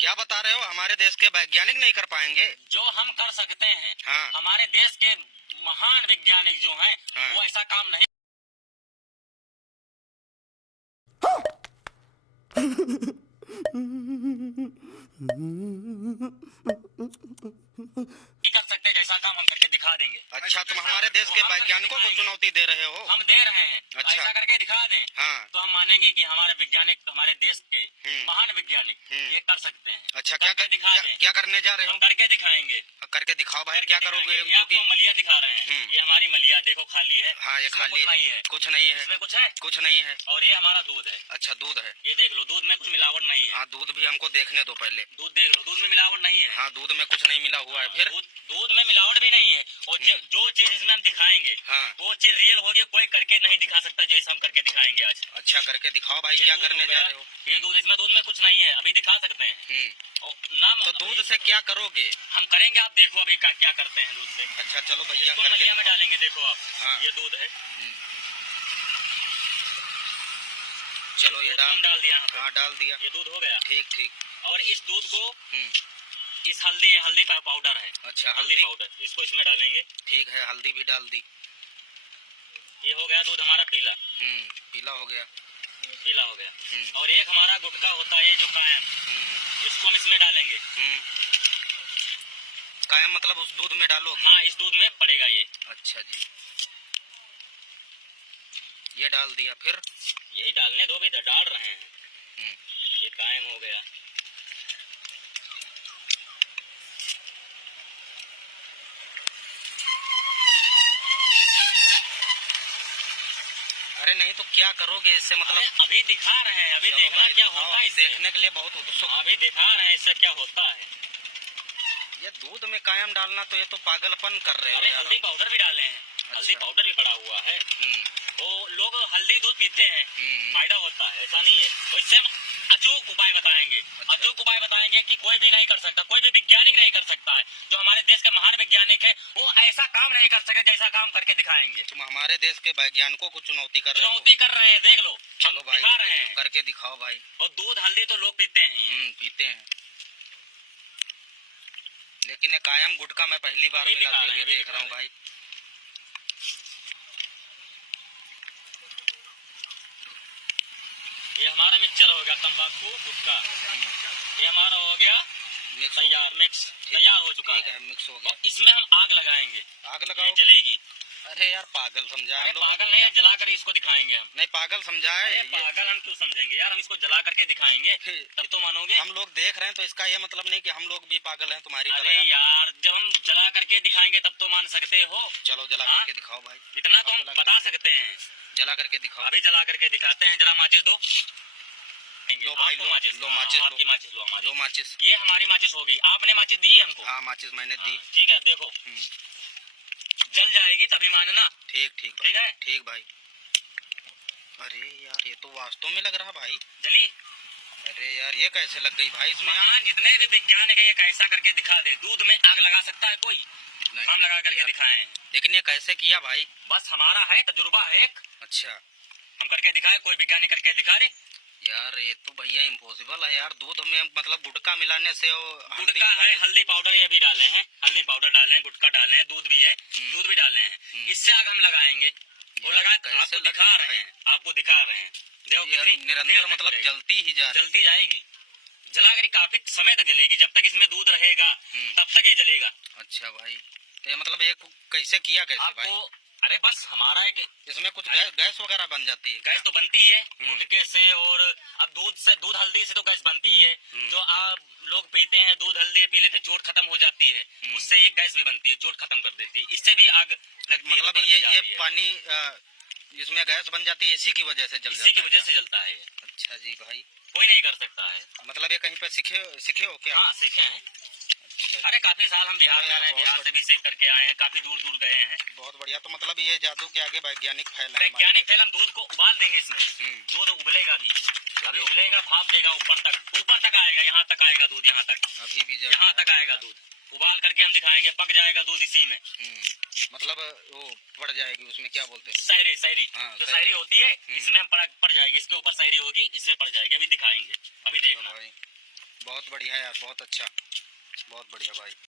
क्या बता रहे हो? हमारे देश के वैज्ञानिक नहीं कर पाएंगे? जो हम कर सकते हैं। हाँ। हमारे देश के महान वैज्ञानिक जो हैं, हाँ। वो ऐसा काम नहीं कर सकते, जैसा काम हम करके दिखा देंगे। अच्छा, तुम हमारे देश के वैज्ञानिकों को चुनौती दे रहे हो? हम दे रहे हैं। अच्छा। ऐसा करके दिखा दें। हाँ। तो हम मानेंगे कि हमारे वैज्ञानिक, हमारे देश के महान वैज्ञानिक ये कर सकते हैं। अच्छा, क्या करने जा रहे हो? हम करके दिखाएंगे। करके दिखाओ भाई, क्या करोगे? ये आपको मलिया दिखा रहे हैं। ये हमारी मलिया देखो खाली है। हाँ, ये खाली है। कुछ नहीं है। इसमें कुछ है? कुछ नहीं है। और ये हमारा दूध है। अच्छा, दूध है। ये देख लो, दूध में कुछ मिलावट नहीं है। हाँ, दूध भी हमको देखने दो पहले। दूध देख लो, दूध में मिलावट नहीं है। हाँ, दूध में कुछ नहीं मिला हुआ है। फिर दूध में मिलावट भी नहीं है। और जो चीज इसमें हम दिखाएंगे, हाँ, वो चीज रियल होगी। कोई करके नहीं दिखा सकता जैसे हम करके दिखाएंगे आज। अच्छा, करके दिखाओ भाई, क्या करने जा रहे हो? ये दूध, इसमें दूध में कुछ नहीं है, अभी दिखा सकते हैं। नाम तो दूध से क्या करोगे? हम करेंगे, आप देखो अभी क्या करते हैं दूध से। अच्छा, चलो भैया, मलिया में डालेंगे। देखो आप। हाँ। ये दूध है। चलो, ये डाल दिया। हाँ, डाल दिया। ये दूध हो गया। ठीक। और इस दूध को इस हल्दी पाउडर है। अच्छा, हल्दी पाउडर, इसको इसमें डालेंगे। ठीक है, हल्दी भी डाल दी। ये हो गया दूध हमारा पीला। पीला हो गया। और एक हमारा गुटका होता है जो कायम, इसको हम इसमें डालेंगे। कायम मतलब उस दूध में डालोगे? हाँ, इस दूध में पड़ेगा ये। अच्छा जी, ये डाल दिया। फिर यही डालने दो, भी डाल रहे हैं। ये कायम हो गया। अरे नहीं तो क्या करोगे इससे? मतलब अभी दिखा रहे हैं, अभी देखना क्या होता है। देखने के लिए बहुत उत्सुक। अभी दिखा रहे हैं इससे क्या होता है। ये दूध में कायम डालना, तो ये तो पागलपन कर रहे हो। हल्दी पाउडर भी डाले हैं। अच्छा। हल्दी पाउडर भी पड़ा हुआ है। तो लोग हल्दी दूध पीते हैं, फायदा होता है, ऐसा नहीं है। तो इससे हम अचूक उपाय बताएंगे। अच्छा। अचूक उपाय बताएंगे कि कोई भी नहीं कर सकता, कोई भी वैज्ञानिक नहीं कर सकता है। जो हमारे देश के महान वैज्ञानिक है, वो ऐसा काम नहीं कर सके जैसा काम करके दिखाएंगे। तुम हमारे देश के वैज्ञानिकों को चुनौती कर रहे हैं। देख लो, चलो भाई, दिखा रहे हैं। करके दिखाओ भाई। और दूध हल्दी तो लोग पीते हैं। पीते हैं, लेकिन कायम गुटखा मैं पहली बार मिलाते हुए देख रहा हूँ भाई। ये हमारा मिक्सचर हो गया, तंबाकू गुटखा। ये हमारा हो गया तैयार, मिक्स तैयार हो चुका है। मिक्स हो गया। इसमें हम आग लगाएंगे। आग लगाओ? जलेगी। अरे यार, पागल समझा? पागल नहीं, जला कर इसको दिखाएंगे हम। नहीं, पागल समझाए। पागल हम क्यों समझेंगे यार, हम इसको जला करके दिखाएंगे, तब तो मानोगे। हम लोग देख रहे हैं तो इसका ये मतलब नहीं कि हम लोग भी पागल हैं तुम्हारी तरह। अरे यार, जब हम जला करके दिखाएंगे तब तो मान सकते हो। चलो, जला करके दिखाओ भाई। इतना तो हम बता सकते हैं। जला करके दिखाओ। अभी जला करके दिखाते हैं। जरा माचिस दो। लो भाई, लो माचिस। आपकी माचिस लो, हमारी। लो माचिस। ये हमारी माचिस होगी। आपने माचिस दी है हमको? हाँ, माचिस मैंने दी। ठीक है, देखो जल जाएगी तभी मानना। ठीक है। ठीक भाई। अरे यार, ये तो वास्तव में लग रहा भाई। जली? अरे यार, ये कैसे लग गई भाई इसमें? जितने भी वैज्ञानिक है, ये कैसा करके दिखा दे। दूध में आग लगा सकता है कोई? हम लगा करके दिखाए। लेकिन ये कैसे किया भाई? बस हमारा है तजुर्बा है एक। अच्छा, हम करके दिखाए, कोई वैज्ञानिक करके दिखा दे। यार ये तो भैया इम्पॉसिबल है यार। दूध में मतलब गुटखा मिलाने से गुटखा है, हल्दी पाउडर ये भी डाले हैं। हल्दी पाउडर डाले हैं, गुटखा डाले हैं, दूध भी है, दूध भी डाले हैं। इससे आग हम लगाएंगे। वो लगा आपको दिखा रहे हैं, आपको दिखा रहे हैं। देखो निरंतर मतलब जलती ही जलती जाएगी। जला कर काफी समय तक जलेगी। जब तक इसमें दूध रहेगा तब तक ये जलेगा। अच्छा भाई, तो मतलब ये कैसे किया, कैसे भाई? अरे बस हमारा है कि इसमें कुछ गैस वगैरह बन जाती है? गैस तो बनती है गुटके से, और अब दूध हल्दी से तो गैस बनती है। जो आप लोग पीते हैं दूध हल्दी पी लेते, चोट खत्म हो जाती है। उससे एक गैस भी बनती है, चोट खत्म कर देती है। इससे भी आग लगती है। मतलब ये पानी इसमें गैस बन जाती है, इसी की वजह से जल जाता है? इसी की वजह से जलता है। अच्छा जी भाई, कोई नहीं कर सकता है। मतलब ये कहीं पे सीखे हो क्या? हाँ, सीखे हैं। अरे काफी साल हम बिहार में रहे, बिहार से भी सीख करके आए हैं, काफी दूर दूर गए हैं। बहुत बढ़िया। तो मतलब ये जादू के आगे वैज्ञानिक फैल है। वैज्ञानिक फैल। हम दूध को उबाल देंगे, इसमें दूध उबलेगा भी। अभी उबलेगा, भाप देगा, ऊपर तक आएगा, यहाँ तक आएगा दूध, यहाँ तक, अभी भी यहाँ तक आएगा दूध। उबाल करके हम दिखाएंगे, पक जाएगा दूध इसी में। मतलब वो पड़ जाएगी, उसमें क्या बोलते हैं? शायरी। हाँ, जो शायरी होती है, इसमें हम पड़ जाएगी। इसके ऊपर शायरी होगी, इससे पड़ जाएगी। अभी दिखाएंगे, अभी देखना। बहुत बढ़िया यार, बहुत अच्छा, बहुत बढ़िया भाई।